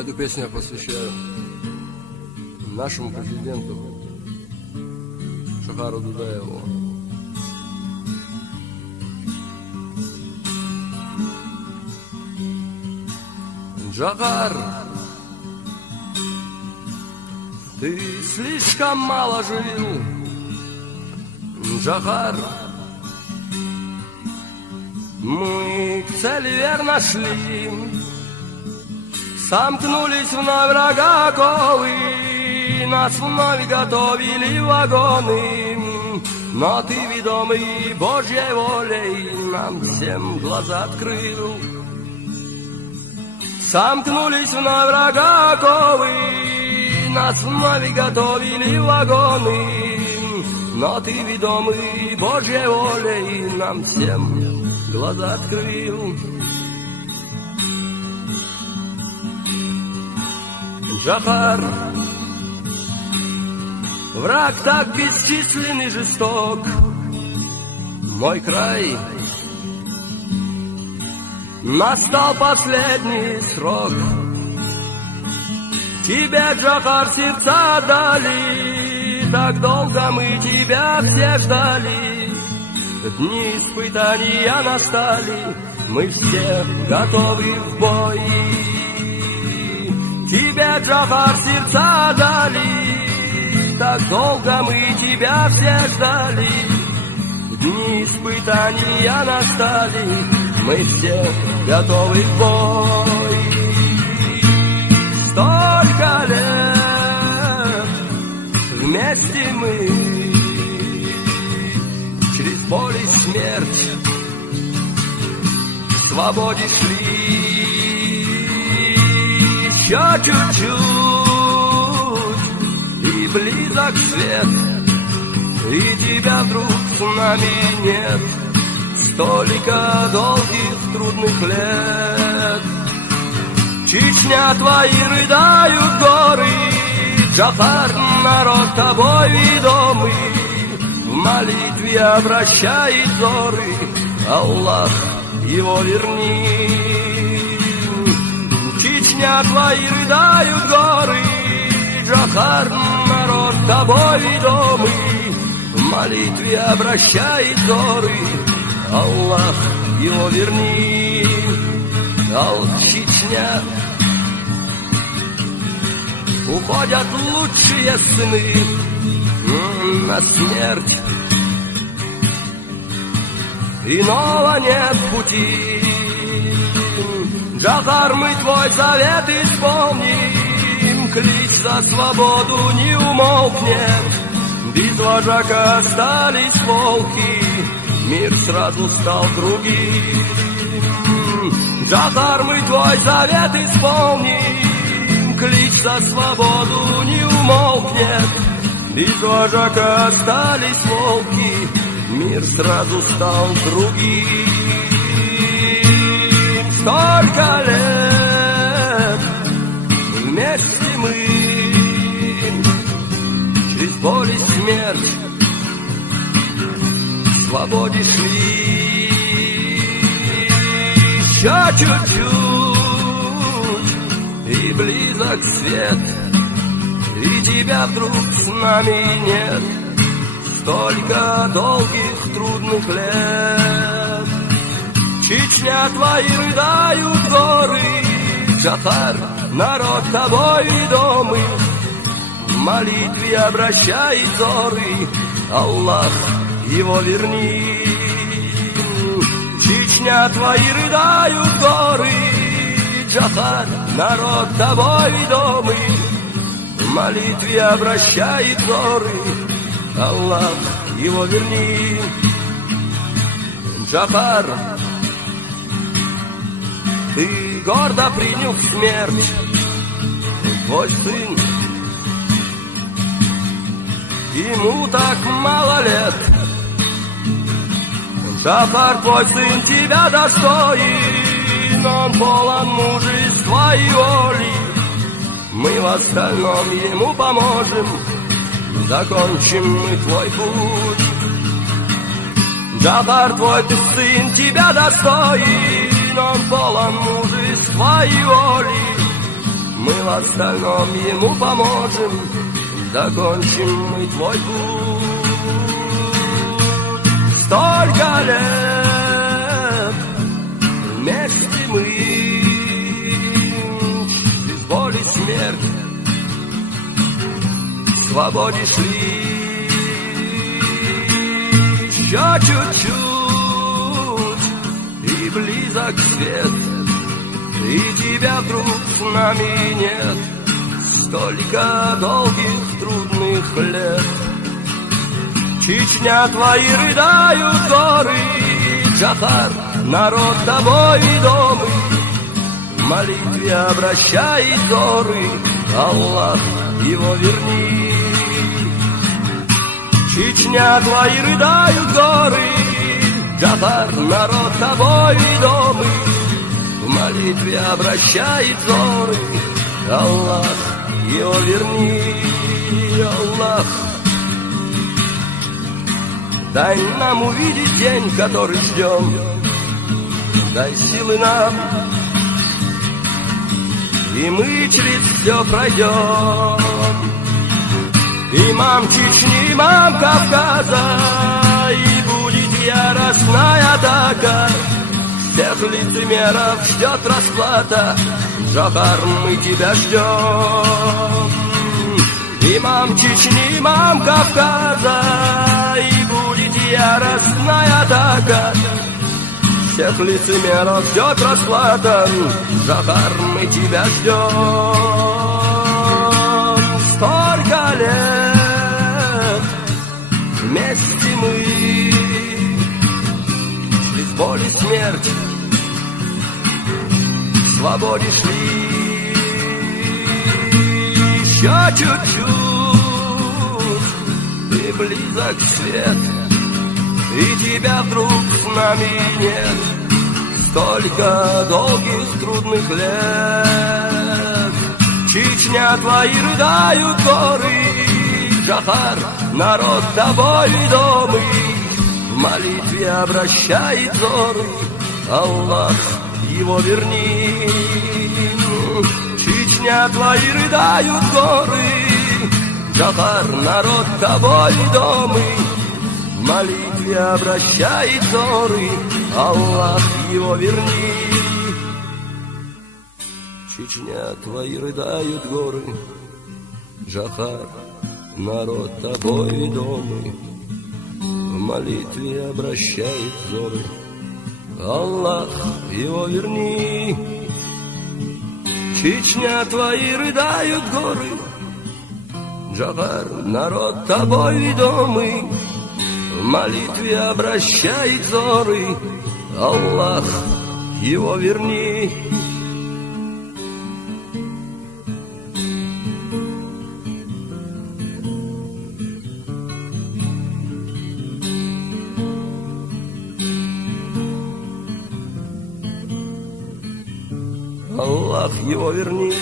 Эту песню я посвящаю нашему президенту Джохару Дудаеву. Джохар, ты слишком мало жил. Джохар, мы к цели верно шли. Сомкнулись вновь рога оковы, нас вновь готовили вагоны. Но ты, ведомый Божьей волей, нам всем глаза открыл. Сомкнулись вновь рога оковы, нас вновь готовили вагоны. Но ты, ведомый Божьей волей, нам всем глаза открыл. Джохар, враг так бесчисленный и жесток, мой край, настал последний срок. Тебе, Джохар, сердца отдали, так долго мы тебя все ждали. Дни испытания настали, мы все готовы в бой. Тебе, Джохар, сердца дали, так долго мы тебя все ждали. Дни испытания настали, мы все готовы в бой. Столько лет вместе мы через боль и смерть к свободе шли. Еще чуть-чуть, и близок свет, и тебя вдруг с нами нет. Столько долгих трудных лет. Чечня, твои рыдают горы, Джохар, народ тобой ведомый, в молитве обращает взоры, Аллах, его верни. Чечня, твои рыдают горы, Джохар, народ тобой ведомый, в молитве обращает взоры, Аллах, его верни. Аллах, Чечня, уходят лучшие сыны на смерть, иного нет пути. Джохар, мы твой завет исполним, клич за свободу не умолкнет. Без вожака остались волки, мир сразу стал другим. Джохар, мы твой завет исполним, клич за свободу не умолкнет. Без вожака остались волки, мир сразу стал другим. Столько лет вместе мы через боль и смерть к свободе шли. Еще чуть-чуть, и близок свет, и тебя вдруг с нами нет. Столько долгих трудных лет. Чечня, твои рыдают горы, Джохар, народ тобой ведомый, в молитве обращает взоры, Аллах, его верни. Чечня, твои рыдают горы, Джохар, народ тобой ведомый, в молитве обращает взоры, Аллах, его верни. Джохар, ты гордо принял смерть, твой сын, ему так мало лет. Джохар, твой сын тебя достоин, он полон мужества и воли. Мы в остальном ему поможем, закончим мы твой путь. Джохар, твой сын тебя достоин, он полон мужества и воли. Мы в остальном ему поможем, закончим мы твой путь. Столько лет вместе мы через боль и смерть к свободе шли. Еще чуть-чуть и близок свет, и тебя вдруг с нами нет. Столько долгих трудных лет. Чечня, твои рыдают горы, Джафар, народ тобой ведомый, в молитве обращает взоры, Аллах, его верни. Чечня, твои рыдают горы, Джафар, народ тобой ведомый, в молитве обращает взоры, Аллах, его верни, Аллах. Дай нам увидеть день, который ждем, дай силы нам, и мы через все пройдем. Имам Чечни, имам Кавказа, и будет яростная атака. Всех лицемеров ждет расплата, Джафар, мы тебя ждем. Имам Чечни, имам Кавказа, и будет яростная атака. Всех лицемеров ждет расплата, Джафар, мы тебя ждем. Столько лет вместе мы через боль и смерть к свободе шли. Еще чуть-чуть и близок свет, и тебя вдруг с нами нет. Столько долгих трудных лет. Чечня, твои рыдают горы, Джафар, народ тобой ведомый, в молитве обращает взоры, Аллах, его верни. Чечня, твои рыдают горы, Джафар, народ тобой ведомый, в молитве обращает взоры, Аллах, его верни. Чечня, твои рыдают горы, Джафар, народ тобой ведомый, в молитве обращает взоры, Аллах, его верни. Чечня, твои рыдают горы, Джафар, народ тобой ведомый, в молитве обращает взоры, Аллах, его верни. Аллах, его верни.